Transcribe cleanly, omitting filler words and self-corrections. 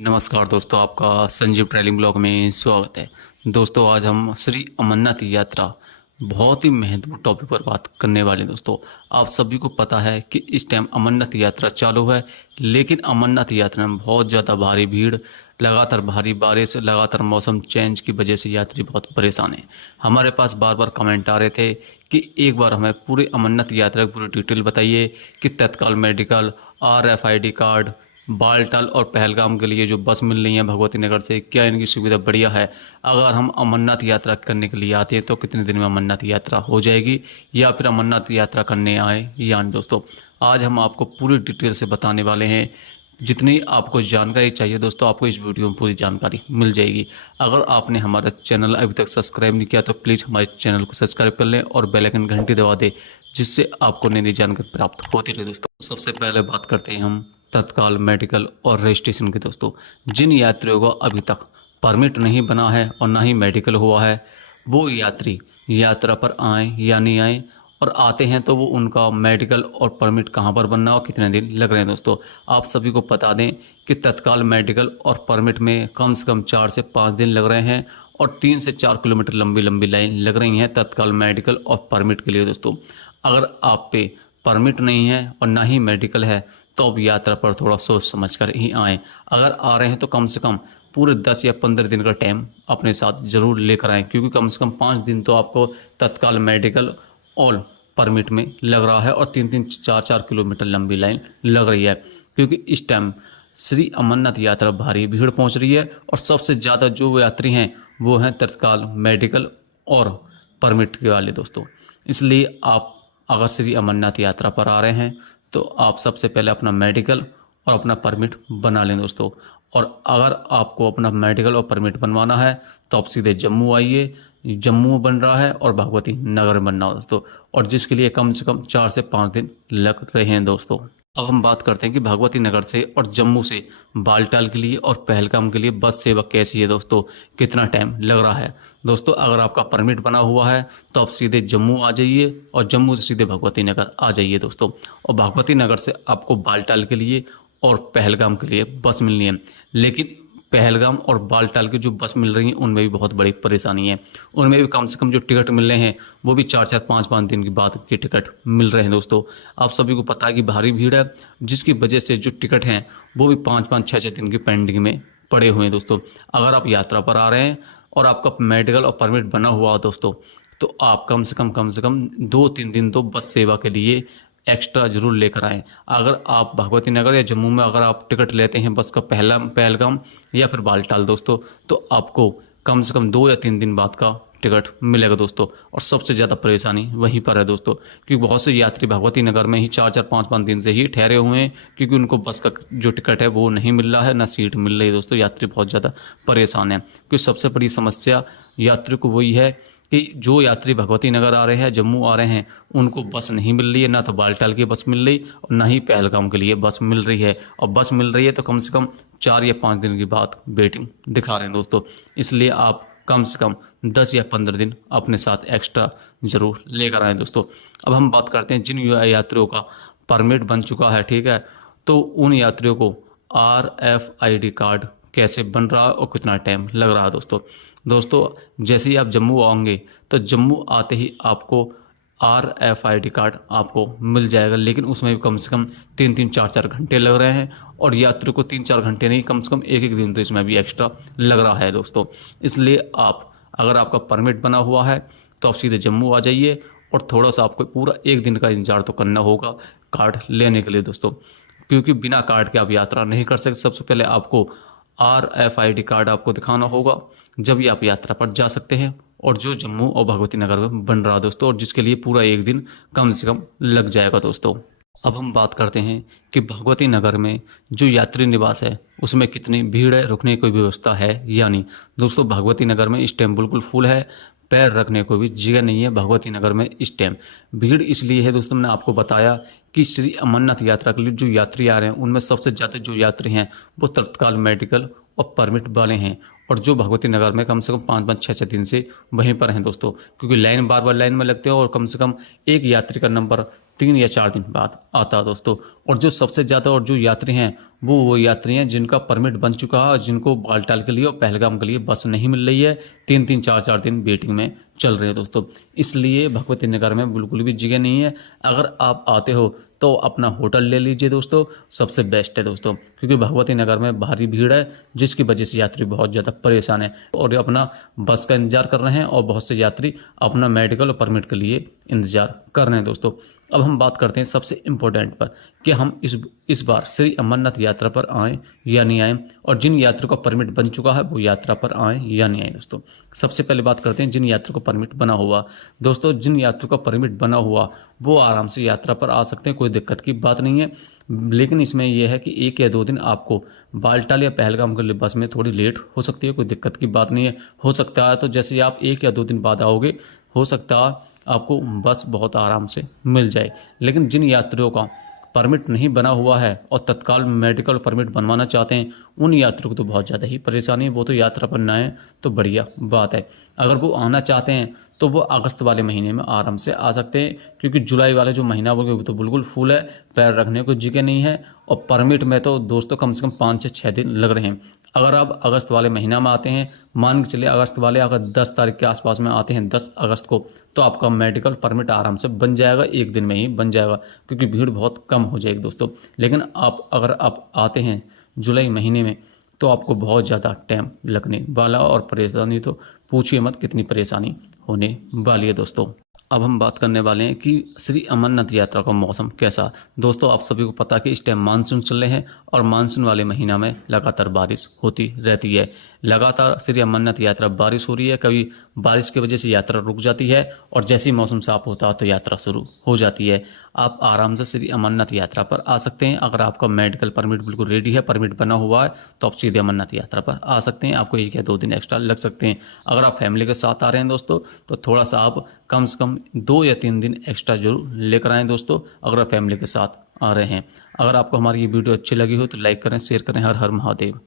नमस्कार दोस्तों, आपका संजीव ट्रैवलिंग ब्लॉग में स्वागत है। दोस्तों, आज हम श्री अमरनाथ यात्रा बहुत ही महत्वपूर्ण टॉपिक पर बात करने वाले हैं। दोस्तों, आप सभी को पता है कि इस टाइम अमरनाथ यात्रा चालू है, लेकिन अमरनाथ यात्रा में बहुत ज़्यादा भारी भीड़, लगातार भारी बारिश, लगातार मौसम चेंज की वजह से यात्री बहुत परेशान हैं। हमारे पास बार बार कमेंट आ रहे थे कि एक बार हमें पूरे अमरनाथ यात्रा की पूरी डिटेल बताइए कि तत्काल मेडिकल, RFID कार्ड, बालटाल और पहलगाम के लिए जो बस मिल रही है भगवती नगर से, क्या इनकी सुविधा बढ़िया है? अगर हम अमरनाथ यात्रा करने के लिए आते हैं तो कितने दिन में अमरनाथ यात्रा हो जाएगी, या फिर अमरनाथ यात्रा करने आए या नहीं? दोस्तों, आज हम आपको पूरी डिटेल से बताने वाले हैं। जितनी आपको जानकारी चाहिए दोस्तों, आपको इस वीडियो में पूरी जानकारी मिल जाएगी। अगर आपने हमारा चैनल अभी तक सब्सक्राइब नहीं किया तो प्लीज़ हमारे चैनल को सब्सक्राइब कर लें और बेल आइकन घंटी दबा दें, जिससे आपको नई नई जानकारी प्राप्त होती रहे। दोस्तों, सबसे पहले बात करते हैं हम तत्काल मेडिकल और रजिस्ट्रेशन की। दोस्तों, जिन यात्रियों को अभी तक परमिट नहीं बना है और ना ही मेडिकल हुआ है, वो यात्री यात्रा पर आए या नहीं आए, और आते हैं तो वो उनका मेडिकल और परमिट कहाँ पर बनना और कितने दिन लग रहे हैं। दोस्तों, आप सभी को बता दें कि तत्काल मेडिकल और परमिट में कम से कम 4 से 5 दिन लग रहे हैं और 3 से 4 किलोमीटर लंबी लंबी लाइन लग रही है तत्काल मेडिकल और परमिट के लिए। दोस्तों, अगर आप पे परमिट नहीं है और ना ही मेडिकल है तो अब यात्रा पर थोड़ा सोच समझ कर ही आएँ। अगर आ रहे हैं तो कम से कम पूरे 10 या 15 दिन का टाइम अपने साथ ज़रूर लेकर आएँ, क्योंकि कम से कम 5 दिन तो आपको तत्काल मेडिकल और परमिट में लग रहा है और 3-3 4-4 किलोमीटर लंबी लाइन लग रही है, क्योंकि इस टाइम श्री अमरनाथ यात्रा भारी भीड़ पहुंच रही है और सबसे ज़्यादा जो यात्री हैं वो हैं तत्काल मेडिकल और परमिट के वाले। दोस्तों, इसलिए आप अगर श्री अमरनाथ यात्रा पर आ रहे हैं तो आप सबसे पहले अपना मेडिकल और अपना परमिट बना लें। दोस्तों, और अगर आपको अपना मेडिकल और परमिट बनवाना है तो आप सीधे जम्मू आइए। जम्मू बन रहा है और भगवती नगर बनना हो दोस्तों, और जिसके लिए कम से कम 4 से 5 दिन लग रहे हैं। दोस्तों, अब हम बात करते हैं कि भगवती नगर से और जम्मू से बालटाल के लिए और पहलगाम के लिए बस सेवा कैसी है। दोस्तों, कितना टाइम लग रहा है? दोस्तों, अगर आपका परमिट बना हुआ है तो आप सीधे जम्मू आ जाइए और जम्मू से सीधे भगवती नगर आ जाइए। दोस्तों, और भगवती नगर से आपको बालटाल के लिए और पहलगाम के लिए बस मिलनी है, लेकिन पहलगाम और बालटाल की जो बस मिल रही हैं उनमें भी बहुत बड़ी परेशानी है। उनमें भी कम से कम जो टिकट मिल रहे हैं वो भी 4-4 5-5 दिन के बाद के टिकट मिल रहे हैं। दोस्तों, आप सभी को पता है कि भारी भीड़ है, जिसकी वजह से जो टिकट हैं वो भी 5-5 6-6 दिन की पेंडिंग में पड़े हुए हैं। दोस्तों, अगर आप यात्रा पर आ रहे हैं और आपका मेडिकल और परमिट बना हुआ हो दोस्तों, तो आप कम से कम 2-3 दिन तो बस सेवा के लिए एक्स्ट्रा जरूर लेकर आएँ। अगर आप भगवती नगर या जम्मू में अगर आप टिकट लेते हैं बस का पहलगाम या फिर बालटाल दोस्तों, तो आपको कम से कम 2 या 3 दिन बाद का टिकट मिलेगा। दोस्तों, और सबसे ज़्यादा परेशानी वहीं पर है दोस्तों, क्योंकि बहुत से यात्री भगवती नगर में ही 4-4 5-5 दिन से ही ठहरे हुए हैं, क्योंकि उनको बस का जो टिकट है वो नहीं मिल रहा है, ना सीट मिल रही है। दोस्तों, यात्री बहुत ज़्यादा परेशान है, क्योंकि सबसे बड़ी समस्या यात्री को वही है कि जो यात्री भगवती नगर आ रहे हैं, जम्मू आ रहे हैं, उनको बस नहीं मिल रही है, ना तो बालटाल की बस मिल रही और ना ही पहलगाम के लिए बस मिल रही है। और बस मिल रही है तो कम से कम 4 या 5 दिन के बाद वेटिंग दिखा रहे हैं। दोस्तों, इसलिए आप कम से कम 10 या 15 दिन अपने साथ एक्स्ट्रा ज़रूर लेकर आएँ। दोस्तों, अब हम बात करते हैं जिन यात्रियों का परमिट बन चुका है, ठीक है, तो उन यात्रियों को RFID कार्ड कैसे बन रहा है और कितना टाइम लग रहा है। दोस्तों, जैसे ही आप जम्मू आओगे तो जम्मू आते ही आपको RFID कार्ड आपको मिल जाएगा, लेकिन उसमें भी कम से कम 3-3 4-4 घंटे लग रहे हैं, और यात्री को 3-4 घंटे नहीं, कम से कम 1-1 दिन तो इसमें भी एक्स्ट्रा लग रहा है। दोस्तों, इसलिए आप अगर आपका परमिट बना हुआ है तो आप सीधे जम्मू आ जाइए, और थोड़ा सा आपको पूरा 1 दिन का इंतजार तो करना होगा कार्ड लेने के लिए। दोस्तों, क्योंकि बिना कार्ड के आप यात्रा नहीं कर सकते। सबसे पहले आपको RFID कार्ड आपको दिखाना होगा, जब भी आप यात्रा पर जा सकते हैं, और जो जम्मू और भगवती नगर में बन रहा है दोस्तों, और जिसके लिए पूरा 1 दिन कम से कम लग जाएगा। दोस्तों, अब हम बात करते हैं कि भगवती नगर में जो यात्री निवास है उसमें कितनी भीड़ है, रुकने की कोई व्यवस्था है या नहीं। दोस्तों, भगवती नगर में इस टाइम बिल्कुल फुल है, पैर रखने को भी जगह नहीं है भगवती नगर में इस टाइम। भीड़ इसलिए है दोस्तों, मैंने आपको बताया कि श्री अमरनाथ यात्रा के लिए जो यात्री आ रहे हैं उनमें सबसे ज़्यादा जो यात्री हैं वो तत्काल मेडिकल और परमिट वाले हैं, और जो भगवती नगर में कम से कम 5-5, 6-6 दिन से वहीं पर हैं दोस्तों, क्योंकि लाइन बार बार लाइन में लगते हैं और कम से कम एक यात्री का नंबर 3 या 4 दिन बाद आता है दोस्तों। और जो सबसे ज़्यादा और जो यात्री हैं वो यात्री हैं जिनका परमिट बन चुका है और जिनको बालटाल के लिए और पहलगाम के लिए बस नहीं मिल रही है, 3-3, 4-4 दिन वेटिंग में चल रहे हैं दोस्तों। इसलिए भगवती नगर में बिल्कुल भी जगह नहीं है। अगर आप आते हो तो अपना होटल ले लीजिए दोस्तों, सबसे बेस्ट है दोस्तों, क्योंकि भगवती नगर में भारी भीड़ है जिसकी वजह से यात्री बहुत ज़्यादा परेशान है और अपना बस का इंतजार कर रहे हैं और बहुत से यात्री अपना मेडिकल और परमिट के लिए इंतजार कर रहे हैं दोस्तों। अब हम बात करते हैं सबसे इम्पोर्टेंट पर कि हम इस बार श्री अमरनाथ यात्रा पर आएँ या नहीं आएँ, और जिन यात्रियों का परमिट बन चुका है वो यात्रा पर आएँ या नहीं आएँ दोस्तों। सबसे पहले बात करते हैं जिन यात्रियों का परमिट बना हुआ दोस्तों, जिन यात्रियों का परमिट बना हुआ वो आराम से यात्रा पर आ सकते हैं, कोई दिक्कत की बात नहीं है। लेकिन इसमें यह है कि 1 या 2 दिन आपको बालटाल या पहलगाम के लिए बस में थोड़ी लेट हो सकती है, कोई दिक्कत की बात नहीं है। हो सकता है तो जैसे आप 1 या 2 दिन बाद आओगे, हो सकता है आपको बस बहुत आराम से मिल जाए। लेकिन जिन यात्रियों का परमिट नहीं बना हुआ है और तत्काल मेडिकल परमिट बनवाना चाहते हैं, उन यात्रियों को तो बहुत ज़्यादा ही परेशानी है। वो तो यात्रा पर ना आए तो बढ़िया बात है। अगर वो आना चाहते हैं तो वो अगस्त वाले महीने में आराम से आ सकते हैं, क्योंकि जुलाई वाले जो महीना वो तो बिल्कुल फुल है, पैर रखने को जगह नहीं है। और परमिट में तो दोस्तों कम से कम 5 से 6 दिन लग रहे हैं। अगर आप अगस्त वाले महीना में आते हैं, मान के चलिए अगस्त वाले अगर 10 तारीख के आसपास में आते हैं, 10 अगस्त को, तो आपका मेडिकल परमिट आराम से बन जाएगा, 1 दिन में ही बन जाएगा, क्योंकि भीड़ बहुत कम हो जाएगी दोस्तों। लेकिन अगर आप आते हैं जुलाई महीने में तो आपको बहुत ज़्यादा टाइम लगने वाला, और परेशानी तो पूछिए मत कितनी परेशानी होने वाली है दोस्तों। अब हम बात करने वाले हैं कि श्री अमरनाथ यात्रा का मौसम कैसा। दोस्तों आप सभी को पता है कि इस टाइम मानसून चल रहे हैं और मानसून वाले महीना में लगातार बारिश होती रहती है। लगातार श्री अमरनाथ यात्रा बारिश हो रही है, कभी बारिश की वजह से यात्रा रुक जाती है और जैसे ही मौसम साफ होता है तो यात्रा शुरू हो जाती है। आप आराम से श्री अमरनाथ यात्रा पर आ सकते हैं। अगर आपका मेडिकल परमिट बिल्कुल रेडी है, परमिट बना हुआ है, तो आप सीधे अमरनाथ यात्रा पर आ सकते हैं। आपको 1 या 2 दिन एक्स्ट्रा लग सकते हैं। अगर आप फैमिली के साथ आ रहे हैं दोस्तों तो थोड़ा सा आप कम से कम 2 या 3 दिन एक्स्ट्रा जरूर लेकर आएँ दोस्तों, अगर आप फैमिली के साथ आ रहे हैं। अगर आपको हमारी ये वीडियो अच्छी लगी हो तो लाइक करें, शेयर करें। हर हर महादेव।